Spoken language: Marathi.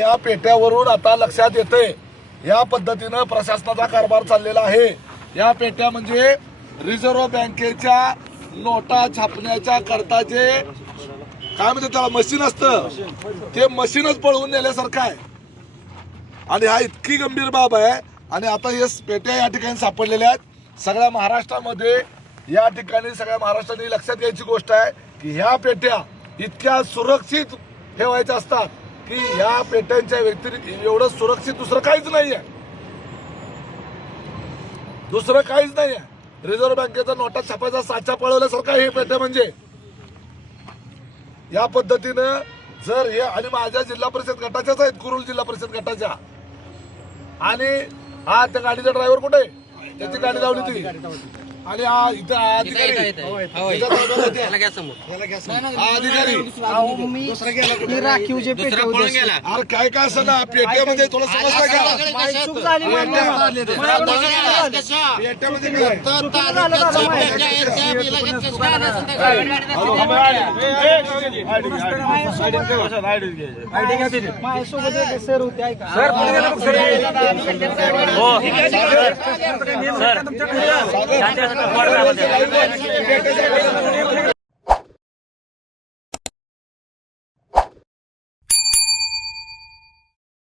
या पेट्यावरून आता लक्षात येते या पद्धतीनं प्रशासनाचा कारभार चाललेला आहे. या पेट्या म्हणजे रिझर्व्ह बँकेच्या नोटा छापण्याच्या करता जे काय म्हणते त्याला मशीन असतं. ते मशीनच पळवून नेल्यासारखं आहे. आणि हा इतकी गंभीर बाब आहे. आणि आता हे पेट्या या ठिकाणी सापडलेल्या आहेत. सगळ्या महाराष्ट्रामध्ये या ठिकाणी सगळ्या महाराष्ट्राने लक्षात घ्यायची गोष्ट आहे की ह्या पेट्या इतक्या सुरक्षित ठेवायच्या असतात. की ह्या पेट्यांच्या व्यतिरिक्त एवढं सुरक्षित दुसरं काहीच नाही आहे दुसरं काहीच नाही आहे रिझर्व्ह बँकेचा नोटा छापायचा साचा पळवल्यासारखा हे पेट्या म्हणजे. या पद्धतीनं जर हे आणि माझ्या जिल्हा परिषद गटाच्याच आहेत कुरुल जिल्हा परिषद गटाच्या. आणि हा त्या गाडीचा ड्रायव्हर कुठे आहे? त्याची गाडी लावली ती. आणि हा इथं हा अधिकारी. हा अधिकारी मी राखीव जे होते अरे काय काय असं ना पेट्यामध्ये थोडं समजतं का माझी चूक झाली माझ्याकडून चूक झाली. पेट्यामध्ये काय चुकून झालं दादा माझ्याकडून. माझ्यासोबत एक सर होते ऐका guarda